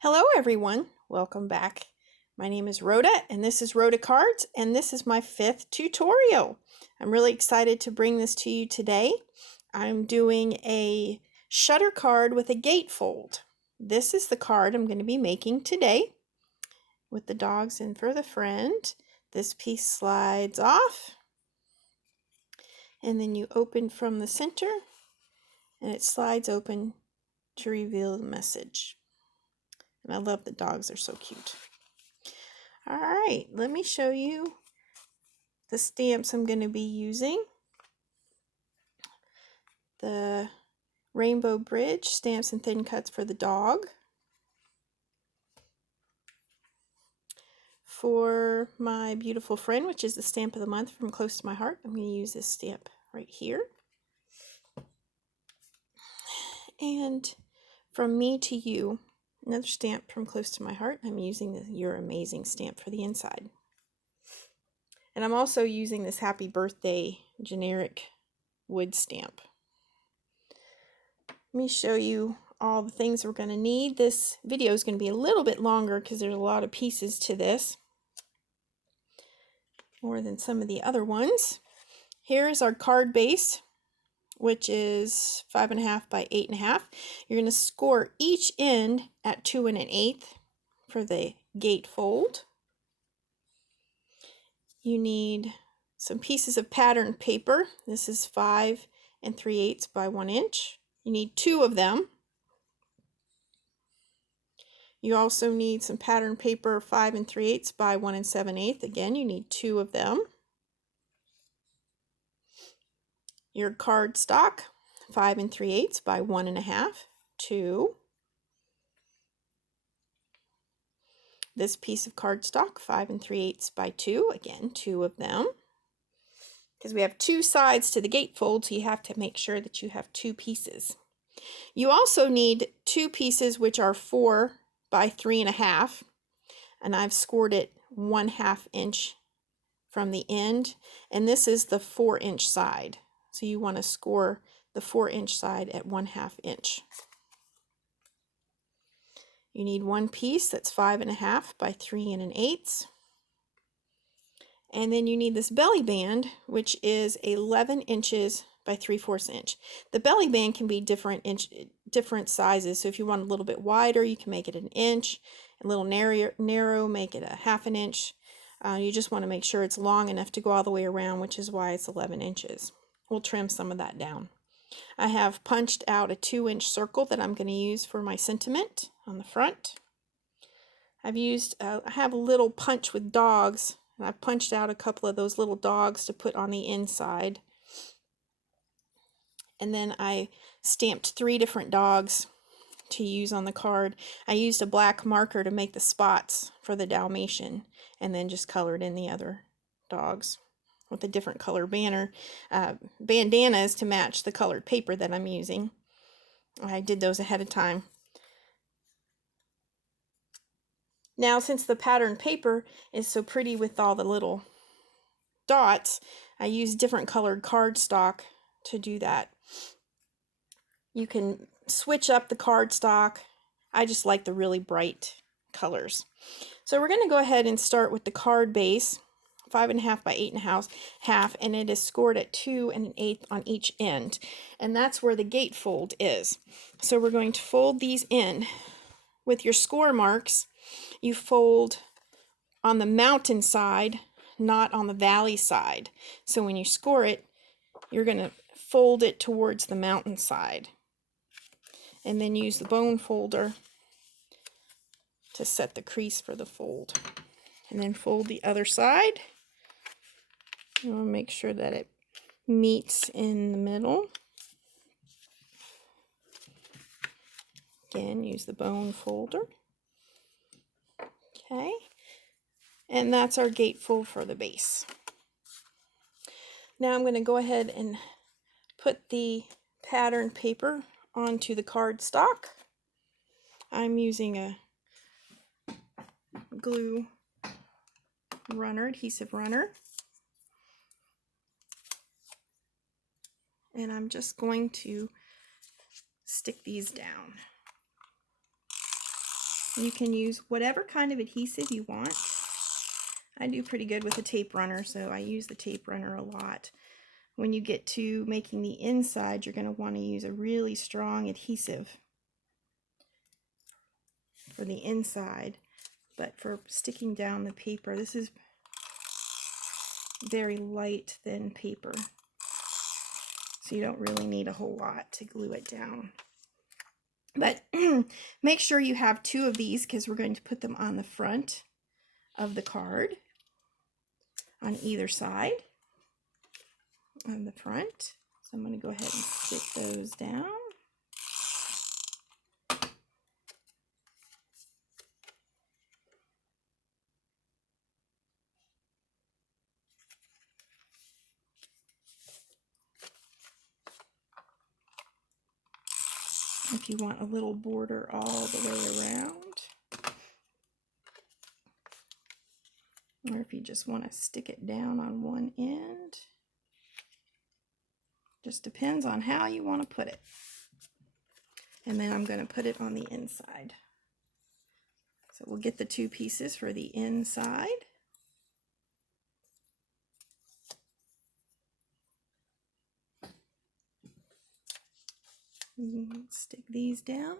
Hello everyone, welcome back. My name is Rhoda and this is Rhoda Cards and this is my 5th tutorial. I'm really excited to bring this to you today. I'm doing a shutter card with a gatefold. This is the card I'm going to be making today with the dogs and for the friend. This piece slides off and then you open from the center and it slides open to reveal the message. And I love the dogs, they're so cute. Alright, let me show you the stamps I'm going to be using. The Rainbow Bridge stamps and thin cuts for the dog. For my beautiful friend, which is the stamp of the month from Close to My Heart, I'm going to use this stamp right here. And from me to you, another stamp from Close to My Heart. I'm using the You're Amazing stamp for the inside. And I'm also using this Happy Birthday generic wood stamp. Let me show you all the things we're going to need. This video is going to be a little bit longer because there's a lot of pieces to this. More than some of the other ones. Here's our card base, which is 5.5 by 8.5. You're going to score each end at 2 1/8 for the gatefold. You need some pieces of patterned paper. This is 5 3/8 by 1 inch. You need 2 of them. You also need some patterned paper 5 3/8 by 1 7/8. Again, you need 2 of them. Your cardstock 5 3/8 by 1 1/2, 2. This piece of cardstock 5 3/8 by 2, again 2 of them. Because we have 2 sides to the gatefold, so you have to make sure that you have 2 pieces. You also need 2 pieces which are 4 by 3 1/2, and I've scored it 1/2 inch from the end, and this is the 4-inch side. So you want to score the 4-inch side at 1/2 inch. You need 1 piece that's 5 1/2 by 3 1/8. And then you need this belly band, which is 11 inches by 3/4 inch. The belly band can be different sizes. So if you want a little bit wider, you can make it 1 inch. A little narrow, make it 1/2 inch. You just want to make sure it's long enough to go all the way around, which is why it's 11 inches. We'll trim some of that down. I have punched out a 2-inch circle that I'm going to use for my sentiment on the front. I have a little punch with dogs, and I've punched out a couple of those little dogs to put on the inside. And then I stamped 3 different dogs to use on the card. I used a black marker to make the spots for the Dalmatian, and then just colored in the other dogs with a different color bandanas to match the colored paper that I'm using. I did those ahead of time. Now, since the patterned paper is so pretty with all the little dots, I use different colored cardstock to do that. You can switch up the cardstock. I just like the really bright colors. So we're going to go ahead and start with the card base, 5 1/2 by 8 1/2, and it is scored at 2 1/8 on each end. And that's where the gatefold is. So we're going to fold these in. With your score marks, you fold on the mountain side, not on the valley side. So when you score it, you're going to fold it towards the mountain side. And then use the bone folder to set the crease for the fold. And then fold the other side. You want to make sure that it meets in the middle. Again, use the bone folder. Okay. And that's our gatefold for the base. Now I'm going to go ahead and put the patterned paper onto the cardstock. I'm using a glue runner, adhesive runner. And I'm just going to stick these down. You can use whatever kind of adhesive you want. I do pretty good with a tape runner, so I use the tape runner a lot. When you get to making the inside, you're going to want to use a really strong adhesive for the inside. But for sticking down the paper, this is very light, thin paper. So you don't really need a whole lot to glue it down. But make sure you have 2 of these because we're going to put them on the front of the card on either side of the front. So I'm going to go ahead and stick those down. If you want a little border all the way around, or if you just want to stick it down on one end, just depends on how you want to put it. And then I'm going to put it on the inside. So we'll get the 2 pieces for the inside. Stick these down.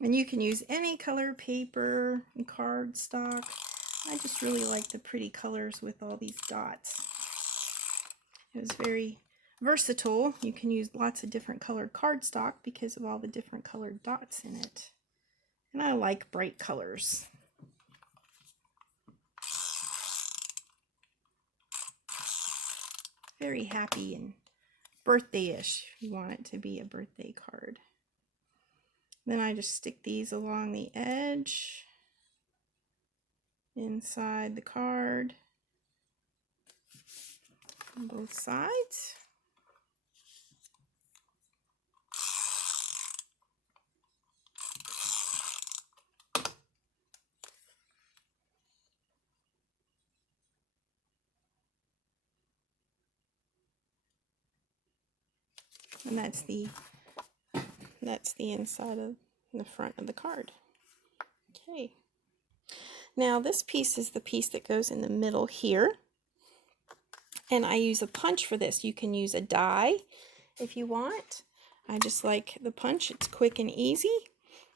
And you can use any color paper and cardstock. I just really like the pretty colors with all these dots. It was very versatile. You can use lots of different colored cardstock because of all the different colored dots in it. And I like bright colors. Very happy and birthday-ish if you want it to be a birthday card. Then I just stick these along the edge, inside the card, on both sides. And that's the inside of the front of the card. Okay. Now this piece is the piece that goes in the middle here. And I use a punch for this. You can use a die if you want. I just like the punch. It's quick and easy.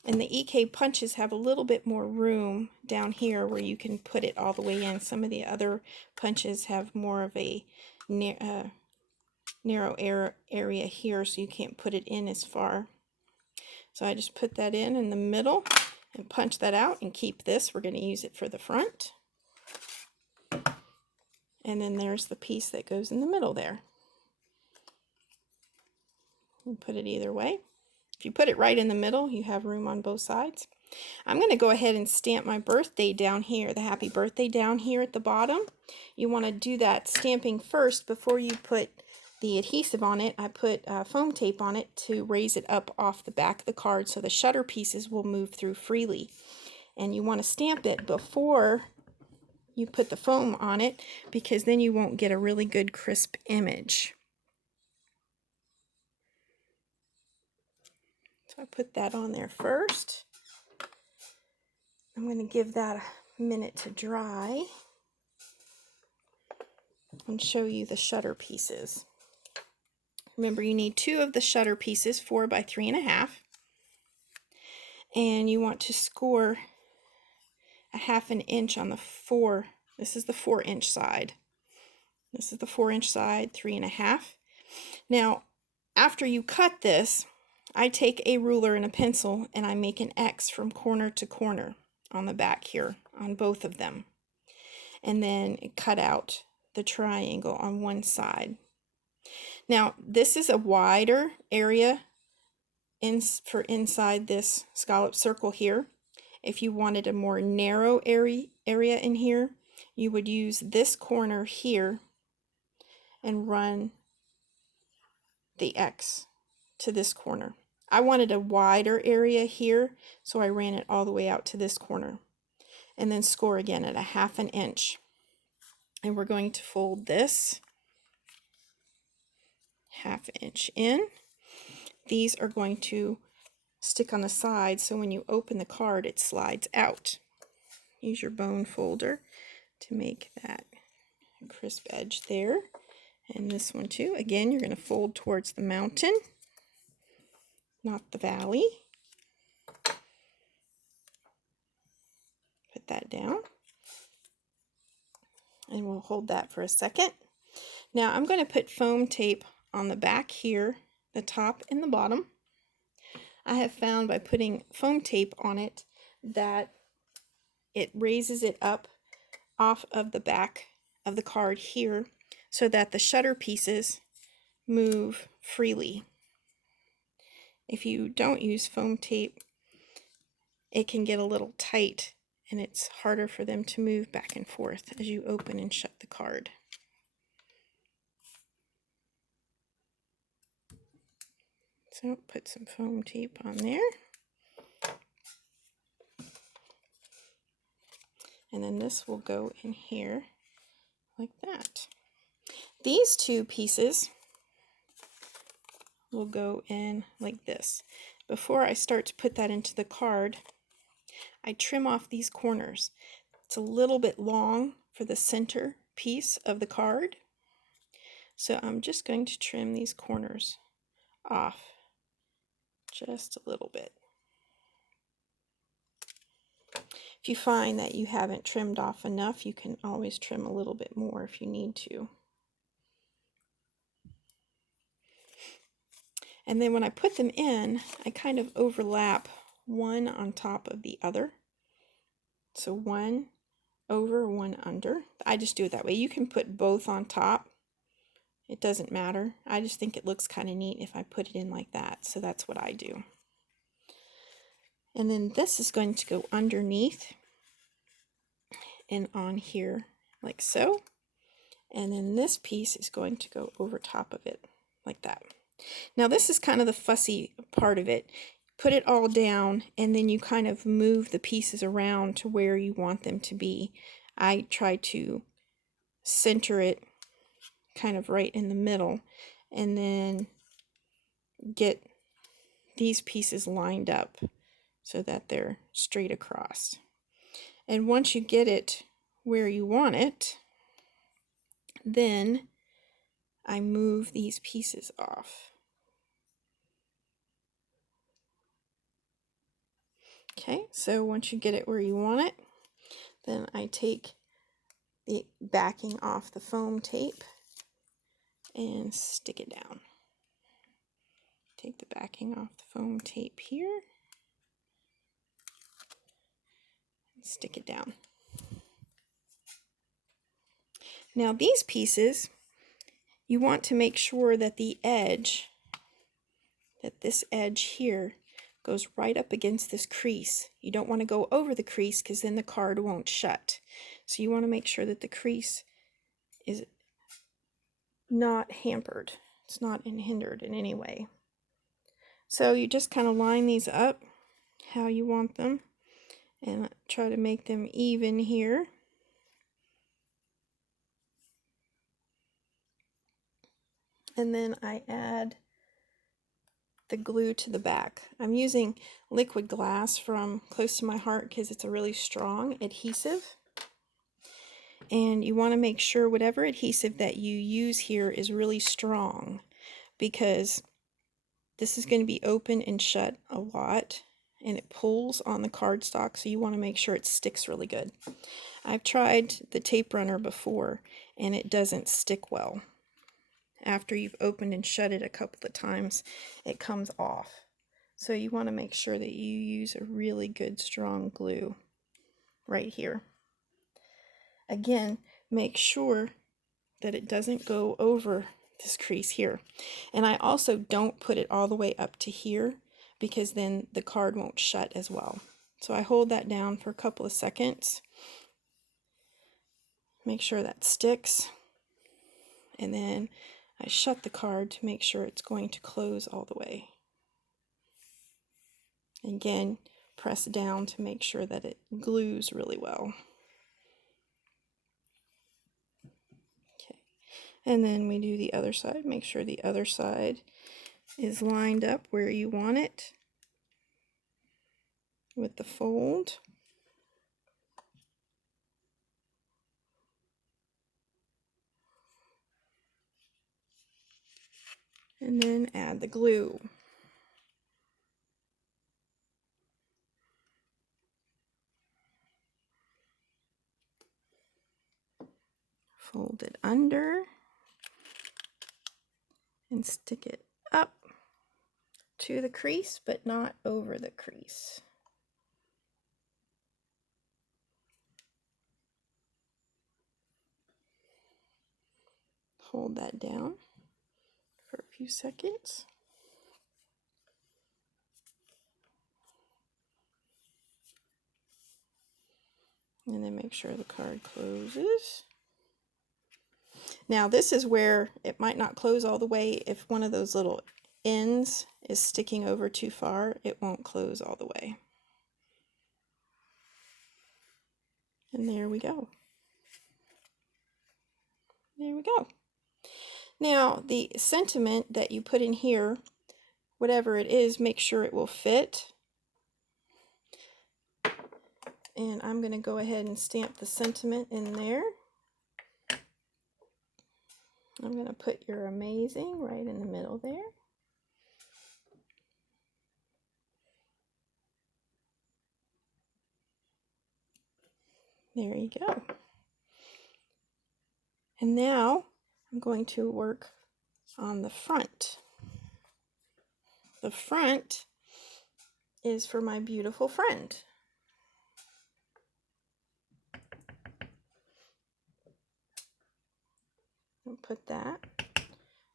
And the EK punches have a little bit more room down here where you can put it all the way in. Some of the other punches have more of a narrow area here, so you can't put it in as far. So I just put that in the middle and punch that out and keep this. We're going to use it for the front. And then there's the piece that goes in the middle there. You put it either way. If you put it right in the middle, you have room on both sides. I'm going to go ahead and stamp my birthday down here, the happy birthday down here at the bottom. You want to do that stamping first before you put the adhesive on it. I put foam tape on it to raise it up off the back of the card so the shutter pieces will move through freely. And you want to stamp it before you put the foam on it because then you won't get a really good crisp image. So I put that on there first. I'm going to give that a minute to dry and show you the shutter pieces. Remember, you need 2 of the shutter pieces, 4 by 3.5, and you want to score a 1/2 inch on the 4. This is the 4-inch side. This is the 4-inch side, 3.5. Now, after you cut this, I take a ruler and a pencil and I make an X from corner to corner on the back here, on both of them, and then cut out the triangle on one side. Now this is a wider area for inside this scallop circle here. If you wanted a more narrow area in here, you would use this corner here and run the X to this corner. I wanted a wider area here, so I ran it all the way out to this corner. And then score again at a 1/2 inch. And we're going to fold this 1/2 inch in. These are going to stick on the side, so when you open the card, it slides out. Use your bone folder to make that crisp edge there. And this one too. Again, you're going to fold towards the mountain, not the valley. Put that down. And we'll hold that for a second. Now I'm going to put foam tape on the back here, the top and the bottom. I have found by putting foam tape on it that it raises it up off of the back of the card here so that the shutter pieces move freely. If you don't use foam tape, it can get a little tight and it's harder for them to move back and forth as you open and shut the card. So put some foam tape on there. And then this will go in here like that. These two pieces will go in like this. Before I start to put that into the card, I trim off these corners. It's a little bit long for the center piece of the card, so I'm just going to trim these corners off just a little bit. If you find that you haven't trimmed off enough, you can always trim a little bit more if you need to. And then when I put them in, I kind of overlap one on top of the other. So one over, one under. I just do it that way. You can put both on top. It doesn't matter. I just think it looks kind of neat if I put it in like that. So that's what I do. And then this is going to go underneath and on here like so. And then this piece is going to go over top of it like that. Now this is kind of the fussy part of it. Put it all down and then you kind of move the pieces around to where you want them to be. I try to center it kind of right in the middle and then get these pieces lined up so that they're straight across. And once you get it where you want it, then I move these pieces off. Okay, so once you get it where you want it, then I take the backing off the foam tape and stick it down. Take the backing off the foam tape here and stick it down. Now these pieces, you want to make sure that the edge, that this edge here goes right up against this crease. You don't want to go over the crease because then the card won't shut. So you want to make sure that the crease is not hampered. It's not hindered in any way. So you just kind of line these up how you want them and try to make them even here. And then I add the glue to the back. I'm using liquid glass from Close to My Heart because it's a really strong adhesive. And you want to make sure whatever adhesive that you use here is really strong, because this is going to be open and shut a lot and it pulls on the cardstock, so you want to make sure it sticks really good. I've tried the tape runner before and it doesn't stick well. After you've opened and shut it a couple of times, it comes off. So you want to make sure that you use a really good strong glue right here. Again, make sure that it doesn't go over this crease here. And I also don't put it all the way up to here because then the card won't shut as well. So I hold that down for a couple of seconds. Make sure that sticks. And then I shut the card to make sure it's going to close all the way. Again, press down to make sure that it glues really well. Okay, and then we do the other side. Make sure the other side is lined up where you want it with the fold. And then add the glue. Fold it under and stick it up to the crease, but not over the crease. Hold that down for a few seconds. And then make sure the card closes. Now this is where it might not close all the way. If one of those little ends is sticking over too far, it won't close all the way. And there we go. There we go. Now the sentiment that you put in here, whatever it is, make sure it will fit. And I'm going to go ahead and stamp the sentiment in there. I'm going to put "You're amazing" right in the middle there. There you go. And now I'm going to work on the front. The front is for my beautiful friend. I'll put that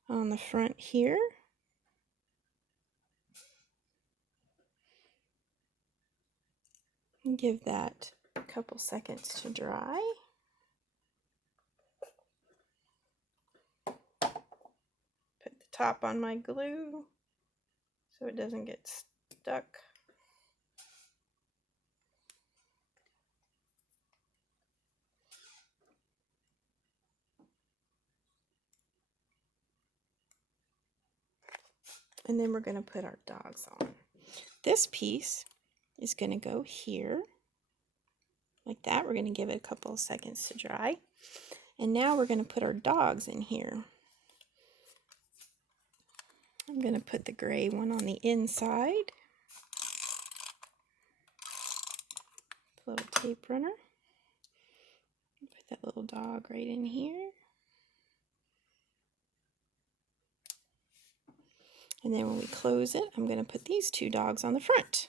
on the front here. And give that a couple seconds to dry. Put the top on my glue so it doesn't get stuck. And then we're going to put our dogs on. This piece is going to go here, like that. We're going to give it a couple of seconds to dry. And now we're going to put our dogs in here. I'm going to put the gray one on the inside. Little tape runner. Put that little dog right in here. And then when we close it, I'm going to put these two dogs on the front.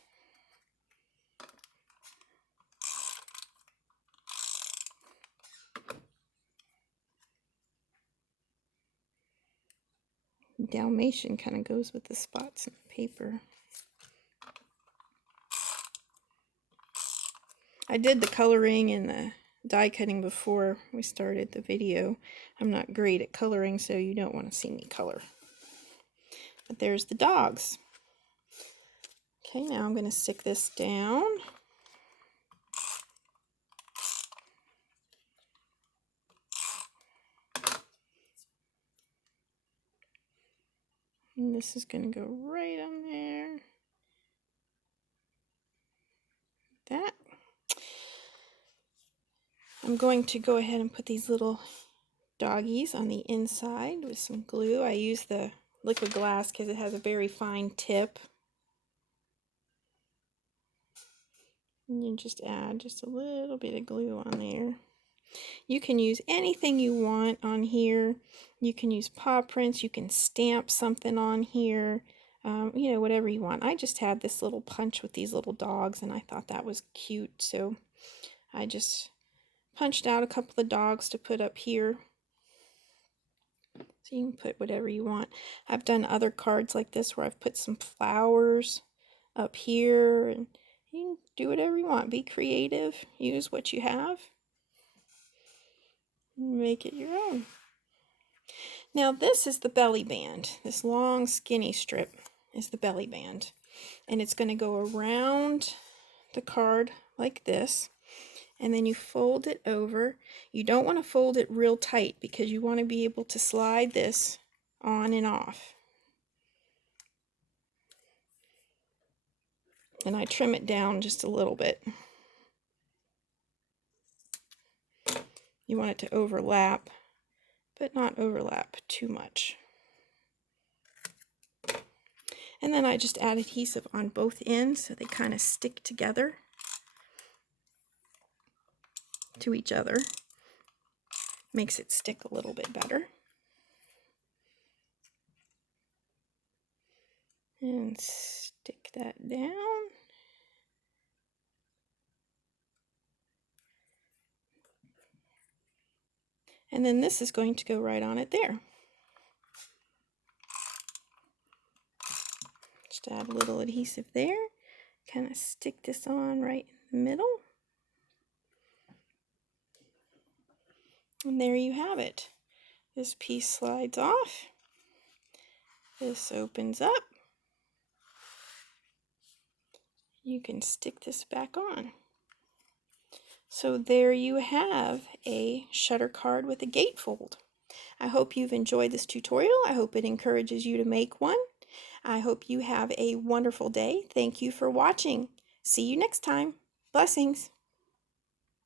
Dalmatian kind of goes with the spots in the paper. I did the coloring and the die cutting before we started the video. I'm not great at coloring, so you don't want to see me color. But there's the dogs. Okay, now I'm going to stick this down. And this is going to go right on there. That. I'm going to go ahead and put these little doggies on the inside with some glue. I use the liquid glass because it has a very fine tip. And you just add just a little bit of glue on there. You can use anything you want on here. You can use paw prints. You can stamp something on here. You know, whatever you want. I just had this little punch with these little dogs and I thought that was cute. So I just punched out a couple of dogs to put up here. So you can put whatever you want. I've done other cards like this where I've put some flowers up here. And you can do whatever you want. Be creative. Use what you have. Make it your own. Now this is the belly band. This long skinny strip is the belly band. And it's going to go around the card like this. And then you fold it over. You don't want to fold it real tight because you want to be able to slide this on and off. And I trim it down just a little bit. You want it to overlap, but not overlap too much. And then I just add adhesive on both ends so they kind of stick together to each other. Makes it stick a little bit better. And stick that down. And then this is going to go right on it there. Just add a little adhesive there. Kind of stick this on right in the middle. And there you have it. This piece slides off. This opens up. You can stick this back on. So there you have a shutter card with a gatefold. I hope you've enjoyed this tutorial. I hope it encourages you to make one. I hope you have a wonderful day. Thank you for watching. See you next time. Blessings.